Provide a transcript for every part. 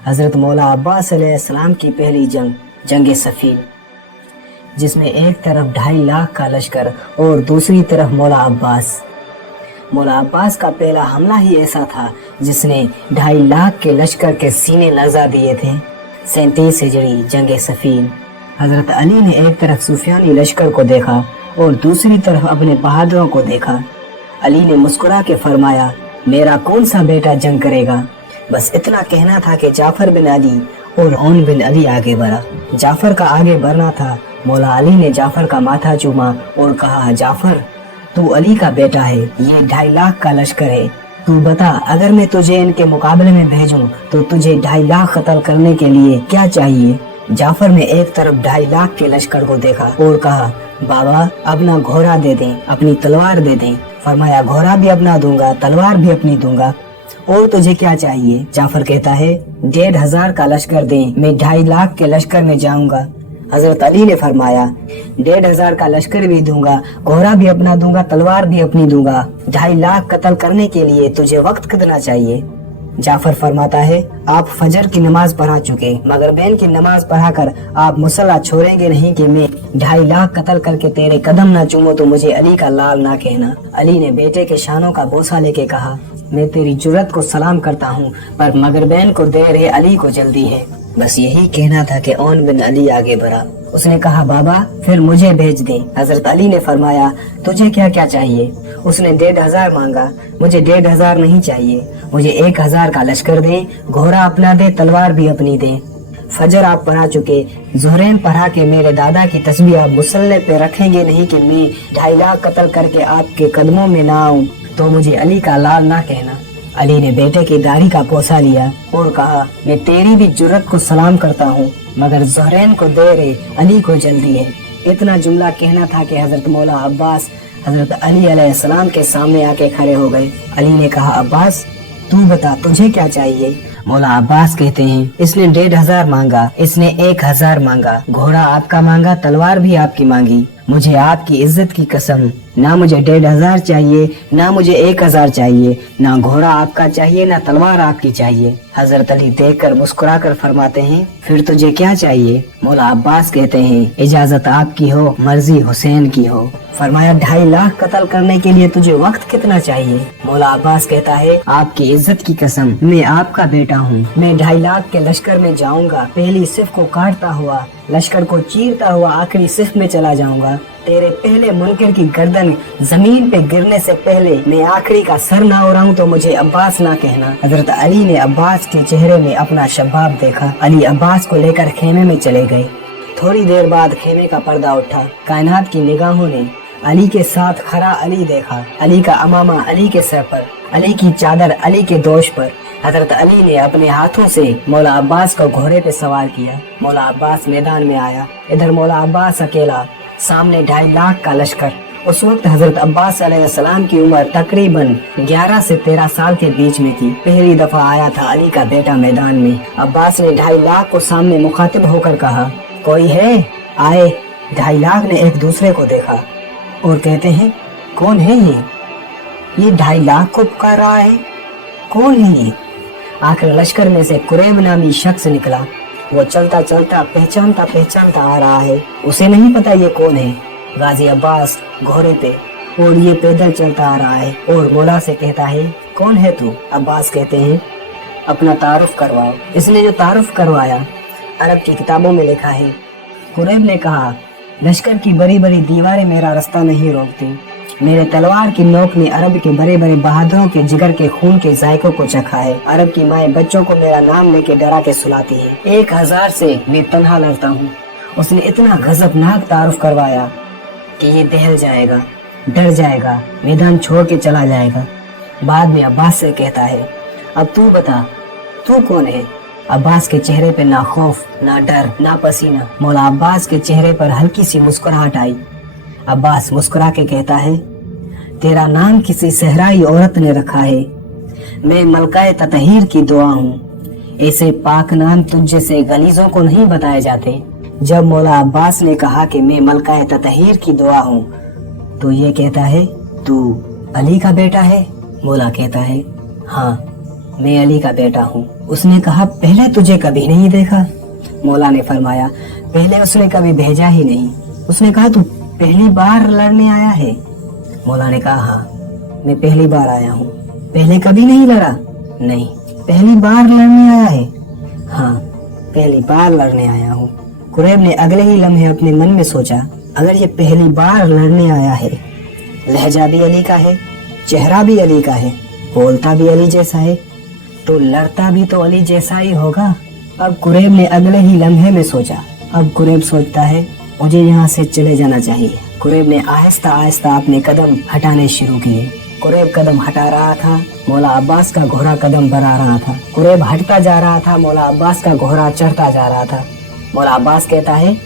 हजरत मौला अब्बास अलैहिस्सलाम की पहली जंग, जंग सफीन, जिसमें एक तरफ 2.5 लाख का लश्कर और दूसरी तरफ मौला अब्बास। मौला अब्बास का पहला हमला ही ऐसा था जिसने 2.5 लाख के लश्कर के सीने लर्जा दिए थे। 37 हिजरी, जंग सफीन। हजरत अली ने एक तरफ सुफियानी लश्कर को देखा और दूसरी तरफ अपने बहादुरों को देखा। अली ने मुस्कुरा के फरमाया, मेरा कौन सा बेटा जंग करेगा। बस इतना कहना था कि जाफर बिन अली और ओन बिन अली आगे बढ़ा। जाफर का आगे बढ़ना था। मौला अली ने जाफर का माथा चूमा और कहा, जाफर तू अली का बेटा है, ये 2.5 लाख का लश्कर है, तू बता अगर मैं तुझे इनके मुकाबले में भेजूं तो तुझे 2.5 लाख कत्ल करने के लिए क्या चाहिए। जाफर ने एक तरफ 2.5 लाख के लश्कर को देखा और कहा, बाबा अपना घोड़ा दे दें, अपनी तलवार दे दें। फरमाया, घोड़ा भी अपना दूंगा, तलवार भी अपनी दूंगा, और तुझे क्या चाहिए। जाफर कहता है, 1,500 का लश्कर दें, मैं 2.5 लाख के लश्कर में जाऊंगा। हजरत अली ने फरमाया, 1,500 का लश्कर भी दूंगा, घोड़ा भी अपना दूंगा, तलवार भी अपनी दूंगा। 2.5 लाख कत्ल करने के लिए तुझे वक्त कितना चाहिए। जाफर फरमाता है, आप फजर की नमाज पढ़ा चुके, मगर बैन की नमाज पढ़ाकर आप मुसल्ला छोड़ेंगे नहीं कि मैं 2.5 लाख कत्ल करके तेरे कदम ना चूमूं तो मुझे अली का लाल ना कहना। अली ने बेटे के शानों का बोसा लेके कहा, मैं तेरी जुर्रत को सलाम करता हूँ, पर मगर बैन को देर है, अली को जल्दी है। बस यही कहना था कि ओन बिन अली आगे बढ़ा। उसने कहा, बाबा फिर मुझे भेज दे। हजरत अली ने फरमाया, तुझे क्या क्या चाहिए। उसने 1,500 मांगा। मुझे 1,500 नहीं चाहिए, मुझे 1,000 का लश्कर दे, घोड़ा अपना दे, तलवार भी अपनी दे। फजर आप पढ़ा चुके, ज़ोहरैन पढ़ा के मेरे दादा की तस्बीह आप मुसल्ले पे रखेंगे नहीं कि मैं 2.5 लाख कत्ल करके आपके कदमों में ना आऊं तो मुझे अली का लाल ना कहना। अली ने बेटे की दाढ़ी का पोसा लिया और कहा, मैं तेरी भी जुर्रत को सलाम करता हूँ, मगर ज़ोहरैन को देर है, अली को जल्दी है। इतना जुमला कहना था कि हजरत मौला अब्बास हजरत अली अलैहिस्सलाम के सामने आके खड़े हो गए। अली ने कहा, अब्बास तू बता तुझे क्या चाहिए। मौला अब्बास कहते हैं, इसने 1,500 मांगा, इसने 1,000 मांगा, घोड़ा आपका मांगा, तलवार भी आपकी मांगी। मुझे आपकी इज्जत की कसम, ना मुझे 1,500 चाहिए, ना मुझे 1,000 चाहिए, ना घोड़ा आपका चाहिए, ना तलवार आपकी चाहिए। हजरत अली देखकर मुस्कुराकर फरमाते हैं, फिर तुझे क्या चाहिए। मौला अब्बास कहते हैं, इजाजत आपकी हो, मर्जी हुसैन की हो। फरमाया, 2.5 लाख कत्ल करने के लिए तुझे वक्त कितना चाहिए। मौला अब्बास कहता है, आपकी इज्जत की कसम, मैं आपका बेटा हूँ, मैं 2.5 लाख के लश्कर में जाऊंगा, पहली सिफ को काटता हुआ, लश्कर को चीरता हुआ आखिरी सिफ में चला जाऊंगा। तेरे पहले मुनकर की गर्दन जमीन पे गिरने से पहले मैं आखिरी का सर ना उड़ाऊं तो मुझे अब्बास ना कहना। हजरत अली ने अब्बास के चेहरे में अपना शबाब देखा। अली अब्बास को लेकर खेमे में चले गए। थोड़ी देर बाद खेमे का पर्दा उठा। कायनात की निगाहों ने अली के साथ खड़ा अली देखा। अली का अमामा अली के सर पर, अली की चादर अली के दोष पर। हजरत अली ने अपने हाथों से मौला अब्बास को घोड़े पे सवार किया। मौला अब्बास मैदान में आया। इधर मौला अब्बास अकेला, सामने 2.5 लाख का लश्कर। उस वक्त हजरत अब्बास अलैहिस्सलाम की उम्र तकरीबन 11 से 13 साल के बीच में थी। पहली दफा आया था अली का बेटा मैदान में। अब्बास ने 2.5 लाख को सामने मुखातिब होकर कहा, कोई है आए। 2.5 लाख ने एक दूसरे को देखा और कहते हैं, कौन है ये 2.5 लाख को पुकार रहा है, कौन है ये। आखिर लश्कर में से कुरैब नामी शख्स निकला। वो चलता चलता पहचानता आ रहा है। उसे नहीं पता ये कौन है। गाजी अब्बास घोड़े पे और ये पैदल चलता आ रहा है और मौला से कहता है, कौन है तू। अब्बास कहते हैं, अपना तारुफ करवाओ। इसने जो तारुफ करवाया अरब की किताबों में लिखा है। कुरैब ने कहा, लश्कर की बड़ी बड़ी दीवारें मेरा रास्ता नहीं रोकती। मेरे तलवार की नोक ने अरब के बड़े बड़े बहादुरों के जिगर के खून के जायकों को चखा है। अरब की माएं बच्चों को मेरा नाम लेके डरा के सुलाती है। 1,000 से मैं तन्हा लड़ता हूँ। उसने इतना गजबनाक तारुफ करवाया कि ये दहल जाएगा, डर जाएगा, मैदान छोड़ के चला जाएगा। बाद में अब्बास से कहता है, अब तू बता तू कौन है। अब्बास के चेहरे पे ना खौफ, ना डर, ना पसीना। मौला अब्बास के चेहरे पर हल्की सी मुस्कुराहट आई। अब्बास मुस्कुरा के कहता है, तेरा नाम किसी सहराई औरत ने रखा है। मैं मलकाए ततहीर की दुआ हूँ। ऐसे पाक नाम तुझ जैसे गलीजों को नहीं बताए जाते। जब मौला अब्बास ने कहा कि मैं मलकाए ततहीर की दुआ हूँ तो ये कहता है, तू अली का बेटा है। मौला कहता है, हाँ मैं अली का बेटा हूँ। उसने कहा, पहले तुझे कभी नहीं देखा। मौला ने फरमाया, पहले उसने कभी भेजा ही नहीं। उसने कहा, तू पहली बार लड़ने आया है? मौला ने कहा, हाँ मैं पहली बार आया हूँ। पहले कभी नहीं लड़ा? नहीं। पहली बार लड़ने आया है? हाँ पहली बार लड़ने आया हूँ। कुरैब ने अगले ही लम्हे अपने मन में सोचा, अगर ये पहली बार लड़ने आया है, लहजा भी अली का है, चेहरा भी अली का है, बोलता भी अली जैसा है, तो लड़ता भी तो अली जैसा ही होगा। अब कुरैब ने अगले ही लम्हे में सोचा। अब कुरैब सोचता है, मुझे यहाँ से चले जाना चाहिए। कुरैब ने आहिस्ता आहिस्ता अपने कदम हटाने शुरू किए। कुरैब कदम हटा रहा था, मौला अब्बास का घोड़ा कदम बढ़ा रहा था। कुरैब हटता जा रहा था, मौला अब्बास का घोड़ा चढ़ता जा रहा था। मौला अब्बास कहता है,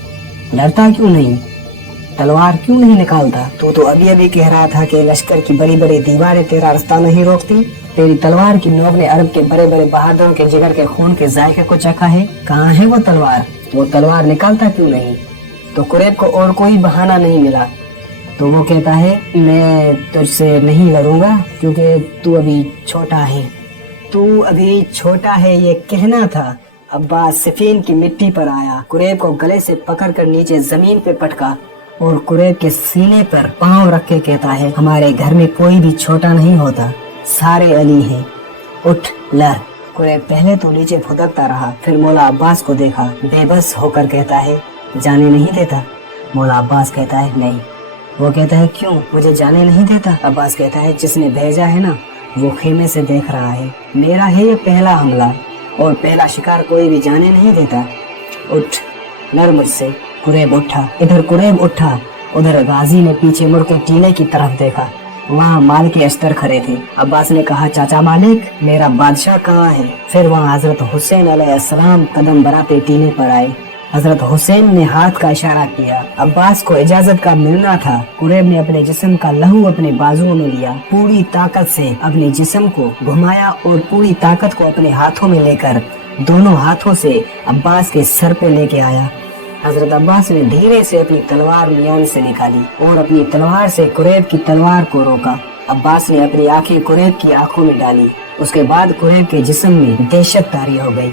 लड़ता क्यों नहीं, तलवार क्यों नहीं निकालता? तू तो अभी अभी कह रहा था कि लश्कर की बड़ी बड़ी दीवारें तेरा रास्ता नहीं रोकती। तेरी तलवार की नोक ने अरब के बड़े बड़े बहादुरों के जिगर के खून के जायके को चखा है। कहाँ है वो तलवार? वो तलवार निकालता क्यों नहीं? तो कुरैब को और कोई बहाना नहीं मिला, तो वो कहता है, मैं तुझसे नहीं लड़ूंगा क्योंकि तू अभी छोटा है। तू अभी छोटा है ये कहना था। अब्बास सफीन की मिट्टी पर आया, कुरैब को गले से पकड़कर नीचे जमीन पे पटका और कुरैब के सीने पर पांव रख के कहता है, हमारे घर में कोई भी छोटा नहीं होता, सारे अली हैं, उठ लड़। कुरैब पहले तो नीचे फुदकता रहा, फिर मौला अब्बास को देखा, बेबस होकर कहता है, जाने नहीं देता? मौला अब्बास कहता है, नहीं। वो कहता है, क्यों, मुझे जाने नहीं देता? अब्बास कहता है, जिसने भेजा है ना, वो खेमे से देख रहा है। मेरा है ये पहला हमला और पहला शिकार कोई भी जाने नहीं देता। उठ लड़ मुझसे। कुरैब उठा। इधर कुरैब उठा, उधर गाजी ने पीछे मुड़ के टीले की तरफ देखा। वहाँ मालिक अस्तर खड़े थे। अब्बास ने कहा, चाचा मालिक, मेरा बादशाह कहाँ है? फिर वहाँ हजरत हुसैन अलैहिस्सलाम कदम बढ़ाते टीले पर आए। हजरत हुसैन ने हाथ का इशारा किया। अब्बास को इजाजत का मिलना था। कुरैब ने अपने जिस्म का लहू अपने बाजुओं में लिया, पूरी ताकत से अपने जिस्म को घुमाया और पूरी ताकत को अपने हाथों में लेकर दोनों हाथों से अब्बास के सर पे लेके आया। हजरत अब्बास ने धीरे से अपनी तलवार मियान से निकाली और अपनी तलवार से कुरैब की तलवार को रोका। अब्बास ने अपनी आंखें कुरैब की आंखों में डाली। उसके बाद कुरैब के जिस्म में दहशत तारी हो गई।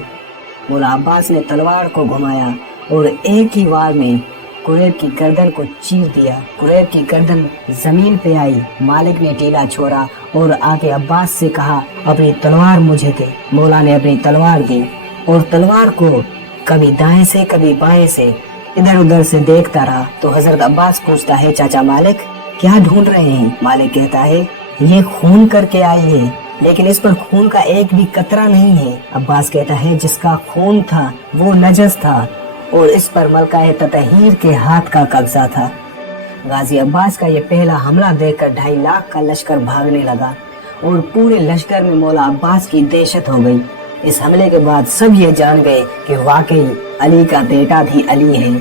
मौला अब्बास ने तलवार को घुमाया और एक ही वार में कुरैब की गर्दन को चीर दिया। कुरैब की गर्दन जमीन पे आई। मालिक ने टीला छोड़ा और आके अब्बास से कहा, अपनी तलवार मुझे दे। मौला ने अपनी तलवार दी और तलवार को कभी दाएं से कभी बाएं से इधर उधर से देखता रहा। तो हजरत अब्बास पूछता है, चाचा मालिक, क्या ढूंढ रहे हैं? मालिक कहता है, ये खून करके आई है, लेकिन इस पर खून का एक भी कतरा नहीं है। अब्बास कहता है, जिसका खून था वो नजस था और इस पर मलका ततहीर के हाथ का कब्जा था। गाजी अब्बास का ये पहला हमला देखकर 2.5 लाख का लश्कर भागने लगा और पूरे लश्कर में मौला अब्बास की दहशत हो गई। इस हमले के बाद सब ये जान गए कि वाकई अली का बेटा भी अली है।